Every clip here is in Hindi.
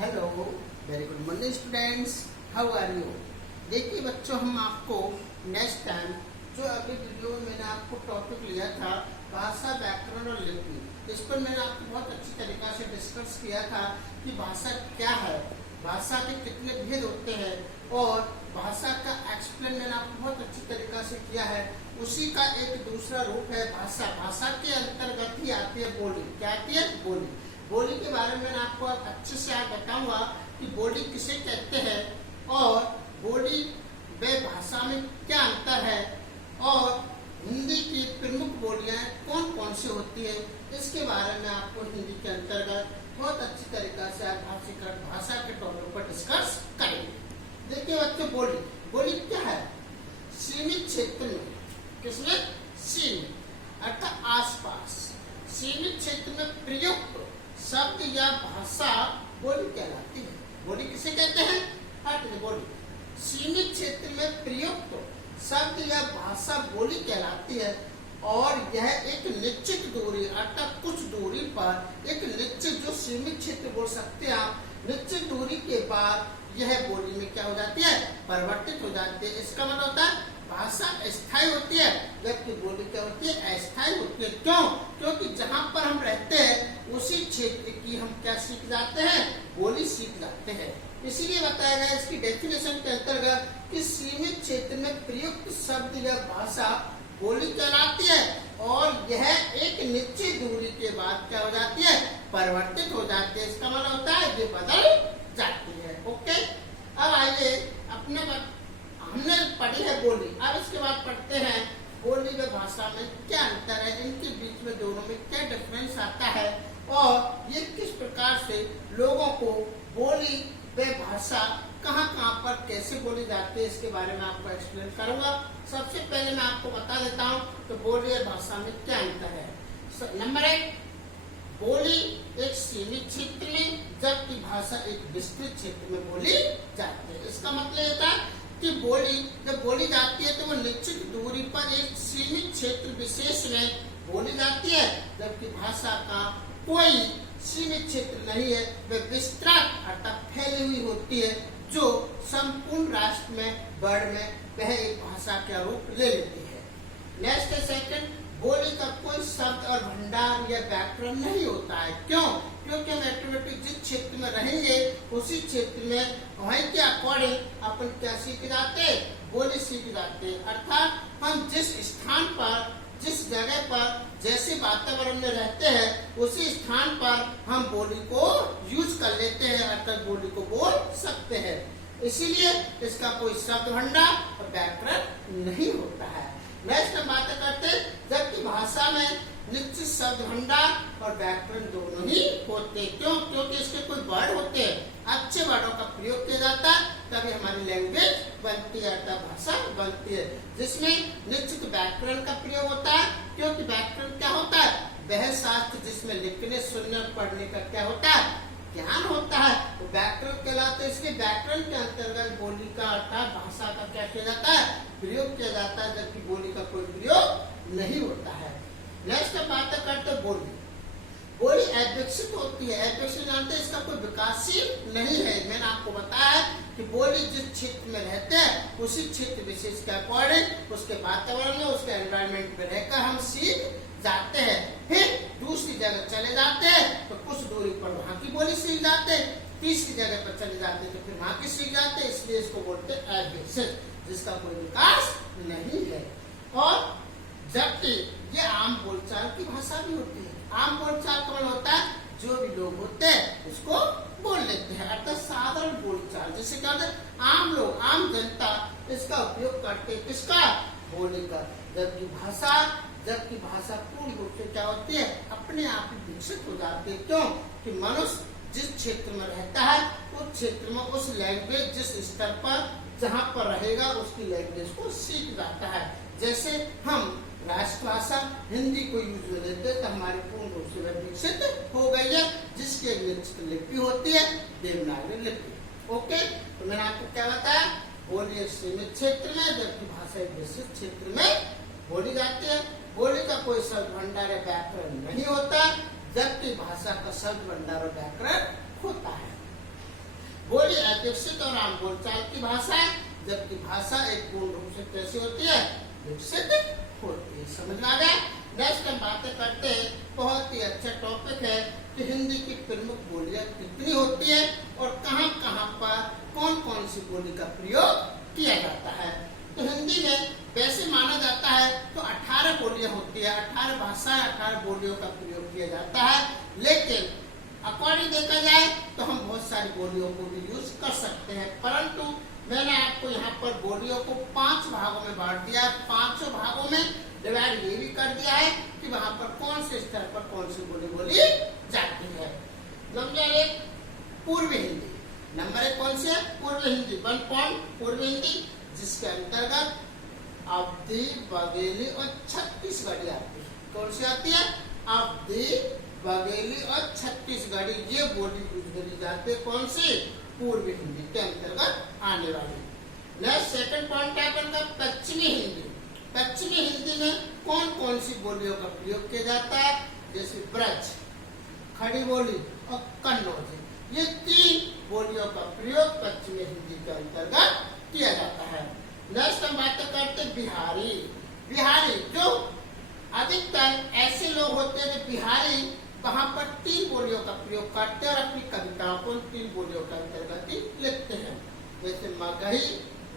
Hello, very good morning students, how are you. देखिए बच्चों, हम आपको नेक्स्ट टाइम जो अभी वीडियो में मैंने आपको टॉपिक लिया था भाषा, व्याकरण और लिपि, इस पर मैंने आपको बहुत अच्छी तरीका से डिस्कस किया था कि भाषा क्या है, भाषा के कितने भेद होते हैं और भाषा का एक्सप्लेन मैंने आपको बहुत अच्छी तरीका से किया है। उसी का एक दूसरा रूप है भाषा। भाषा के अंतर्गत ही आती है बोली। क्या आती है? बोली। बोली के बारे में मैं आपको अच्छे से आज बताऊंगा कि बोली किसे कहते हैं और बोली व भाषा में क्या अंतर है और हिंदी की प्रमुख बोलियां कौन कौन सी होती है, इसके बारे में आपको हिंदी के अंतर्गत बहुत अच्छी तरीका से आज भाषा के टॉपिक पर डिस्कस करेंगे। देखिए बच्चों, बोली बोली क्या है? सीमित क्षेत्र में, किसमें? सीमित अर्थात आसपास, सीमित क्षेत्र में प्रयुक्त शब्द या भाषा बोली कहलाती है। बोली किसे कहते हैं? बोली सीमित क्षेत्र में प्रयुक्त शब्द या भाषा बोली कहलाती है और यह एक निश्चित दूरी अर्थात कुछ दूरी पर एक निश्चित जो सीमित क्षेत्र बोल सकते हैं आप, निश्चित दूरी के बाद यह बोली में क्या हो जाती है? परिवर्तित हो जाती है। इसका मतलब होता है भाषा स्थायी होती है जबकि बोली क्या होती है? अस्थायी होती है। क्यों? क्योंकि जहाँ पर हम रहते हैं उसी क्षेत्र की हम क्या सीख जाते हैं? बोली सीख जाते हैं। इसीलिए बताया गया इसकी डेफिनेशन के अंतर्गत कि सीमित क्षेत्र में प्रयुक्त शब्द या भाषा बोली कहलाती है और यह एक निश्चित दूरी के बाद क्या हो जाती है? परिवर्तित हो जाती है। इसका मतलब होता है ये बदल जाती है। ओके, अब आइए अपने हमने पढ़ी है बोली, अब इसके बाद पढ़ते हैं बोली व भाषा में क्या अंतर है, इनके बीच में दोनों में क्या डिफरेंस आता है और ये किस प्रकार से लोगों को बोली व भाषा कहाँ कहाँ पर कैसे बोली जाती है, इसके बारे में आपको एक्सप्लेन करूंगा। सबसे पहले मैं आपको बता देता हूँ तो बोली और भाषा में क्या अंतर है। नंबर 1, बोली एक सीमित क्षेत्र में जबकि भाषा एक विस्तृत क्षेत्र में बोली जाती है। इसका मतलब होता है कि बोली जब बोली जाती है तो वो निश्चित दूरी पर एक सीमित क्षेत्र विशेष में बोली जाती है, जबकि भाषा का कोई सीमित क्षेत्र नहीं है, वह विस्तृत अर्थात फैली हुई होती है जो संपूर्ण राष्ट्र में वर्ड में वह एक भाषा का रूप ले लेती है। नेक्स्ट है सेकंड, बोली का कोई शब्द और भंडार या व्याकरण नहीं होता है। क्यों? क्योंकि हम ऑटोमेटिक जिस क्षेत्र में रहेंगे उसी क्षेत्र में वहीं के अकॉर्डिंग अपन क्या सीख जाते हैं? बोली सीख जाते हैं। अर्थात हम जिस स्थान पर, जिस जगह पर, जैसे वातावरण में रहते हैं उसी स्थान पर हम बोली को यूज कर लेते हैं अर्थात बोली को बोल सकते हैं। इसीलिए इसका कोई शब्द भंडार और व्याकरण नहीं होता है। नेक्स्ट हम बात करते हैं जबकि भाषा में निश्चित शब्द भंडार और व्याकरण दोनों ही होते हैं। क्यों? क्योंकि इसके कोई वर्ड होते हैं, अच्छे वर्डों का प्रयोग किया जाता है तभी हमारी लैंग्वेज बनती है अर्थात भाषा बनती है, जिसमें निश्चित व्याकरण का प्रयोग होता है। क्योंकि व्याकरण क्या होता है? वह शास्त्र जिसमें लिखने, सुनने और पढ़ने का क्या होता है? ज्ञान होता है, वो व्याकरण कहलाता है। इसलिए व्याकरण के अंतर्गत बोली का अर्थात भाषा का क्या किया जाता है? प्रयोग किया जाता है, जबकि बोली का कोई प्रयोग नहीं होता है। नेक्स्ट बात करते हैं बोली। बोली अविकसित होती है। अविकसित जानते हैं, इसका कोई विकासशील नहीं है। मैंने आपको बताया कि बोली जिस क्षेत्र में रहते हैं उसी क्षेत्र विशेष के अकॉर्डिंग उसके वातावरण में, उसके एनवायरमेंट में रहकर हम सीख जाते हैं। फिर दूसरी जगह चले जाते हैं तो कुछ दूरी पर वहाँ की बोली सीख जाते हैं, तीसरी जगह पर चले जाते हैं तो फिर वहाँ की सीख जाते हैं। इसलिए इसको बोलते हैं अविकसित, जिसका कोई विकास नहीं है। और जबकि ये आम बोलचाल की भाषा भी होती है। आम बोलचाल कौन होता है? जो भी लोग होते हैं उसको बोल लेते हैं अर्थात साधारण बोलचाल, जिससे क्या होता है? आम लोग, आम जनता इसका उपयोग करते हैं। किसका? बोली का। जबकि भाषा पूर्ण रूप से क्या होती है? अपने आप ही विकसित हो जाती है। क्यों? कि मनुष्य जिस क्षेत्र में रहता है उस क्षेत्र में उस लैंग्वेज जिस स्तर पर जहाँ पर रहेगा उसकी लैंग्वेज को सीख जाता है। जैसे हम राष्ट्रभाषा हिंदी को यूज में लेते हैं तो हमारी पूर्ण रूप से वह विकसित हो गई है, जिसके निश्चित लिपि होती है देवनागरी लिपि। ओके, तो मैंने आपको क्या बताया? बोली एक सीमित क्षेत्र में जबकि भाषा एक विस्तृत क्षेत्र में बोली जाती है। बोली का कोई शब्द भंडार या व्याकरण नहीं होता, जबकि भाषा का शब्द भंडार और व्याकरण होता है। बोली अविकसित और आम बोलचाल की भाषा है, जबकि भाषा एक पूर्ण रूप से कैसी होती है, विकसित होती है। समझ में आ गया। नेक्स्ट हम बातें करते हैं, बहुत ही अच्छा टॉपिक है कि हिंदी की प्रमुख बोलियां कितनी होती है और कहाँ कहाँ पर कौन कौन सी बोली का प्रयोग किया जाता है। तो हिंदी में वैसे माना जाता है तो 18 बोलियां होती है, 18 भाषाएं, 18 बोलियों का प्रयोग किया जाता है। लेकिन अकॉर्डिंग देखा जाए तो हम बहुत सारी बोलियों को भी यूज कर सकते हैं, परंतु मैंने आपको यहाँ पर बोलियों को 5 भागों में बांट दिया है। 5 भागों में डिवाइड ये भी कर दिया है कि वहां पर कौन से स्तर पर कौन सी बोली बोली जाती है। नंबर 1 पूर्व हिंदी। नंबर 1 कौन सी है, पूर्व हिंदी। 1 पॉइंट पूर्व हिंदी, जिसके अंतर्गत अवधी, बघेली और छत्तीसगढ़ी आती है। कौन सी आती है, अवधी, बघेली और छत्तीसगढ़ी, ये बोली यूज करी जाती है। कौन सी, पूर्व हिंदी के अंतर्गत आने वाली। नेक्स्ट सेकंड पॉइंट क्या बनता है, पश्चिमी हिंदी। पश्चिमी हिंदी में कौन कौन सी बोलियों का प्रयोग किया जाता है, जैसे ब्रज, खड़ी बोली और कन्नौजी, ये 3 बोलियों का प्रयोग पश्चिमी हिंदी के अंतर्गत किया जाता है। नेक्स्ट हम बात करते हैं बिहारी। बिहारी जो अधिकतर ऐसे लोग होते हैं जो बिहारी वहां पर 3 बोलियों का प्रयोग करते हैं और अपनी कविताओं को 3 बोलियों के अंतर्गत ही लिखते हैं, जैसे मगही,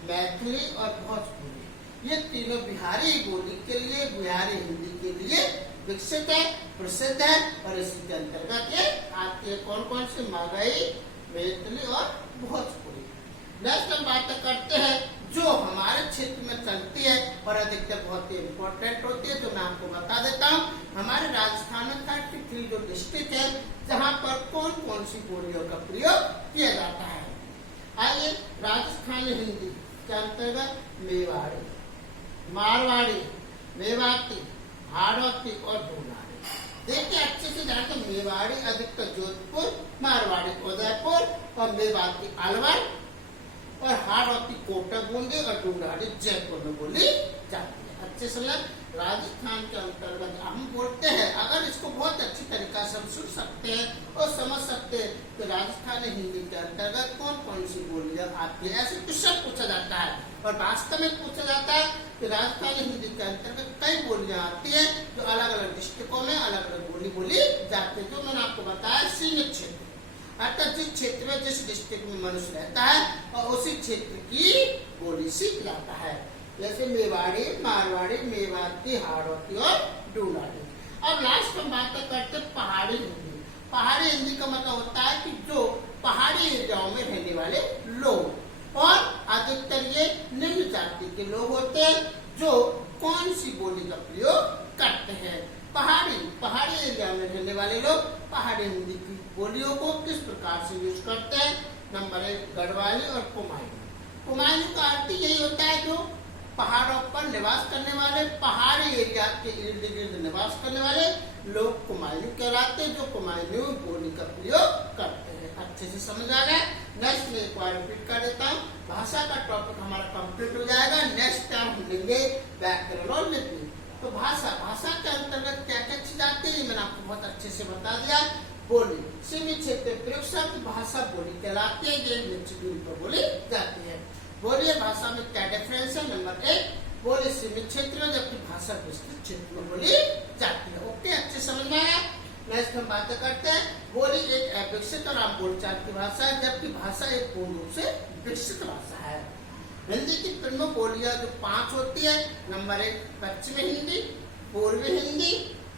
मैथिली और भोजपुरी। ये तीनों बिहारी बोली के लिए, बिहारी हिंदी के लिए विकसित है, प्रसिद्ध है और इसी के अंतर्गत ये आती है। कौन कौन सी, मगही, मैथिली और भोजपुरी। नेक्स्ट हम बात करते हैं जो हमारे क्षेत्र में चलती है और अधिकतर बहुत ही इम्पोर्टेंट होती है, जो मैं आपको बता देता हूँ। हमारे राजस्थान में 33 जो डिस्ट्रिक्ट है जहाँ पर कौन कौन सी बोलियों का प्रयोग किया जाता है। आइए, राजस्थानी हिंदी के अंतर्गत मेवाड़ी, मारवाड़ी, मेवाती, हाड़ौती और ढूंढाड़ी। देखिए अच्छे से जानते, मेवाड़ी अधिकतर जोधपुर, मारवाड़ी उदयपुर और मेवाती अलवर और हाड़ौती कोटा बूंदी और ढूंढाड़ी जयपुर में बोली जाती है। अच्छे से राजस्थान के अंतर्गत हम बोलते हैं, अगर इसको बहुत अच्छी तरीका से हम सुन सकते हैं और समझ सकते हैं तो राजस्थानी हिंदी के अंतर्गत कौन कौन सी बोलियां आती है, ऐसे क्वेश्चन पूछा जाता है और वास्तव में पूछा जाता है कि राजस्थानी हिंदी के अंतर्गत कई बोलियां आती है जो अलग अलग डिस्ट्रिक्टों में अलग अलग बोली बोली जाती है। जो मैंने आपको बताया सीमित क्षेत्र, अर्थात जिस क्षेत्र में, जिस डिस्ट्रिक्ट में मनुष्य रहता है और उसी क्षेत्र की बोली सीख जाता है, जैसे मेवाड़ी, मारवाड़ी, मेवाती, हाड़ौती और ढूंढाड़ी। अब लास्ट हम बात करते हैं पहाड़ी हिंदी। पहाड़ी हिंदी का मतलब होता है कि जो पहाड़ी एरियाओं में रहने वाले लोग, और अधिकतर ये निम्न जाति के लोग होते हैं जो कौन सी बोली का प्रयोग करते हैं। पहाड़ी एरिया में रहने वाले लोग पहाड़ी हिंदी की बोलियों को किस प्रकार से यूज करते हैं। नंबर 1 गढ़वाली और कुमायूं। कुमायूं का अर्थ यही होता है जो पहाड़ों पर निवास करने वाले, पहाड़ी एरिया के इर्द गिर्द निवास करने वाले लोग कुमायूं कहलाते हैं, जो कुमायूं बोली का प्रयोग करते हैं। अच्छे से समझ आ गया। नेक्स्ट में एक बार रिपीट कर देता हूँ, भाषा का टॉपिक हमारा कंप्लीट हो जाएगा। नेक्स्ट टाइम हम लेंगे व्याकरण और लिपि। तो भाषा के अंतर्गत क्या क्या चीज आती है मैंने आपको बहुत अच्छे से बता दिया। बोली, सीमित क्षेत्र प्रयुक्त शब्द भाषा बोली कहलाती है, ये निश्चित दूरी पर बोली जाती है। बोलिए भाषा में क्या डिफरेंस है। नंबर 1, बोली सीमित क्षेत्र में जबकि भाषा विस्तृत क्षेत्र में बोली जाती है। ओके, अच्छे समझ में आया। नेक्स्ट हम बातें करते हैं, बोली एक अविकसित और आम बोलचाल की भाषा है, जबकि भाषा एक पूर्ण रूप से विकसित भाषा है। हिंदी की प्रमुख बोलियां जो 5 होती है। नंबर 1 पश्चिमी हिंदी, पूर्वी हिंदी,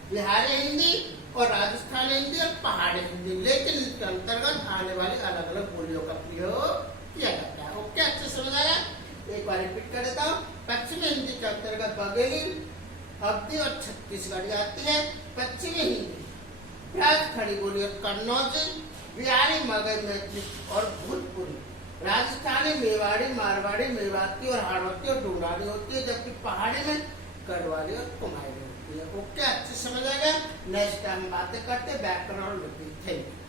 बिहारी हिंदी और राजस्थानी हिंदी और पहाड़ी हिंदी। लेकिन इसके अंतर्गत आने वाली अलग अलग बोलियों का प्रयोग किया जाता है। ओके, अच्छे समझ आया। एक बार रिपीट कर देता हूँ। पश्चिमी हिंदी के अंतर्गत बघेली, अवधी और छत्तीसगढ़ी आती है। पश्चिमी हिंदी ब्रज, खड़ी बोली और कन्नौजी, बिहारी, मगही, मैथिली और भोजपुरी। राजस्थानी मेवाड़ी, मारवाड़ी, मेवाती और हाड़ौती और ढूंढाड़ी होती है, जबकि पहाड़ी में गढ़वाली और कुमायूं होती है। ओके, अच्छे समझ आ गया। नेक्स्ट टाइम बातें करते व्याकरण और लिपि। Thank you.